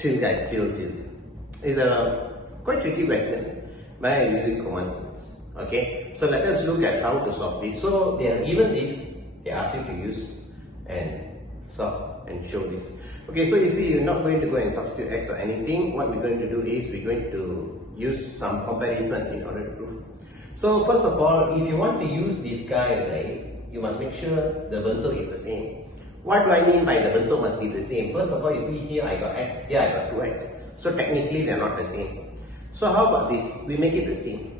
Chill guys, chill. It's a quite tricky question, but I using common sense. Okay, so let us look at how to solve this. So they are given this, they ask you to use and solve and show this. Okay, so you see, you're not going to go and substitute x or anything. What we're going to do is we're going to use some comparison in order to prove. So first of all, if you want to use this guy, right, you must make sure the bentuk is the same. What do I mean by the bentuk must be the same? First of all, you see here I got x, here I got 2x. So technically they are not the same. So how about this? We make it the same.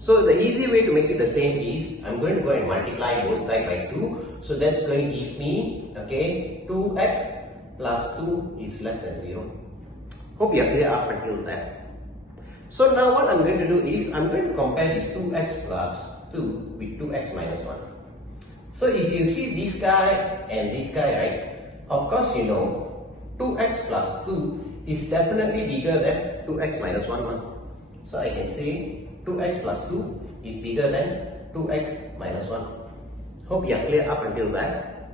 So the easy way to make it the same is, I'm going to go and multiply both sides by 2. So that's going to give me, okay, 2x plus 2 is less than 0. Hope you are clear up until that. So now what I'm going to do is, I'm going to compare this 2x plus 2 with 2x minus 1. So if you see this guy and this guy, right, of course you know 2x plus 2 is definitely bigger than 2x minus 1. So I can say 2x plus 2 is bigger than 2x minus 1. Hope you are clear up until that.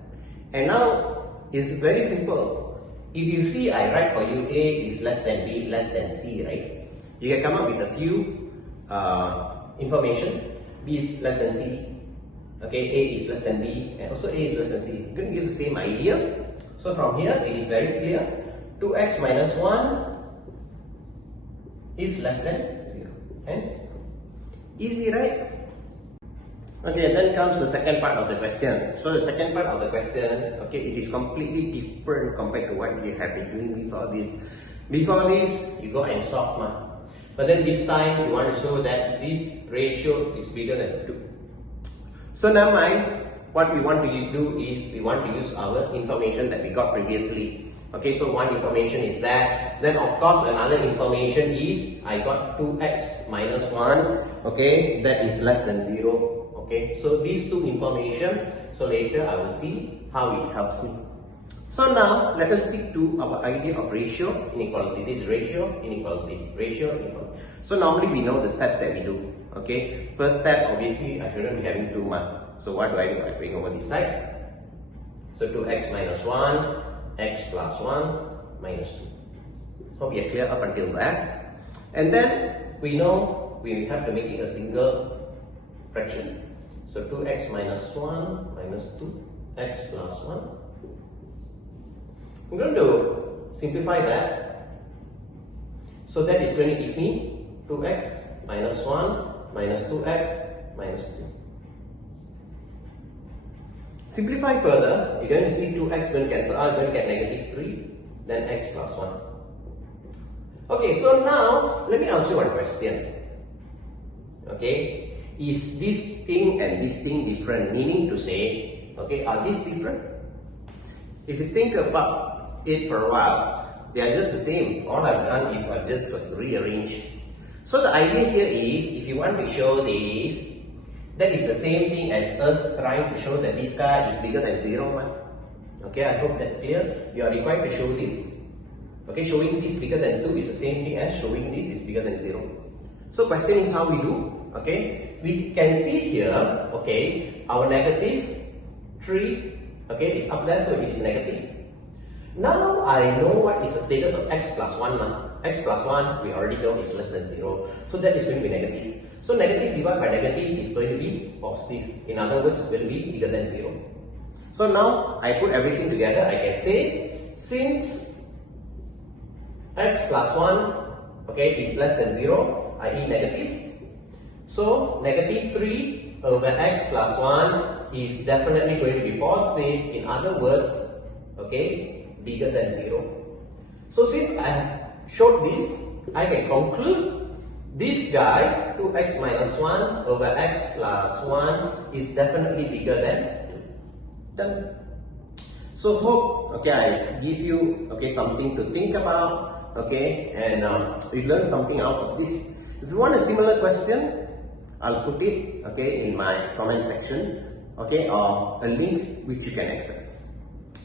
And now it's very simple. If you see, I write for you A is less than B less than C, right? You can come up with a few information. B is less than C. Okay, A is less than B, and also A is less than C. You're going to use the same idea. So from here, it is very clear. 2x minus 1 is less than 0. Hence, easy, right? Okay, then comes the second part of the question. So the second part of the question, okay, it is completely different compared to what we have been doing before this. Before this, you go and solve, but then this time, you want to show that this ratio is bigger than 2. So now what we want to do is we want to use our information that we got previously. Okay, so one information is that. Then of course another information is I got 2x minus 1. Okay, that is less than 0. Okay, so these two information. So later I will see how it helps me. So now let us stick to our idea of ratio inequality. This is ratio inequality. So normally we know the steps that we do. Okay, first step, obviously I shouldn't be having 2 So what do? I bring over this side. So 2x minus 1, x plus 1 minus 2. Hope you're clear up until that. And then we know we have to make it a single fraction. So 2x minus 1 minus 2, x plus 1. I'm going to simplify that. So that is going to give me 2x minus 1 minus 2x minus 2. Simplify further, you're going to see 2x will cancel out, you're going to get negative 3, then x plus 1. Okay, so now let me ask you one question. Okay, is this thing and this thing different? Meaning to say, okay, are these different? If you think about it for a while, they are just the same. All I've done is I've just rearranged. So the idea here is, if you want to show this, that is the same thing as us trying to show that this guy is bigger than 0. Okay, I hope that's clear. You are required to show this. Okay, showing this bigger than 2 is the same thing as showing this is bigger than 0. So question is how we do. Okay, we can see here, okay, our negative 3, okay, is up there, so it is negative. Now I know what is the status of x plus 1. X plus 1 we already know is less than 0. So that is going to be negative. So negative divided by negative is going to be positive. In other words, it's going to be bigger than 0. So now I put everything together. I can say since x plus 1, okay, is less than 0, i.e. negative. So negative 3 over x plus 1 is definitely going to be positive. In other words, okay, bigger than 0. So since I have showed this, I can conclude this guy 2x minus 1 over x plus 1 is definitely bigger than 2. Done. So hope, okay, I give you, okay, something to think about, okay, and you learn something out of this. If you want a similar question, I'll put it, okay, in my comment section, okay, or a link which you can access.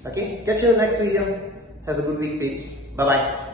Okay, catch you in the next video. Have a good week, peeps. Bye bye.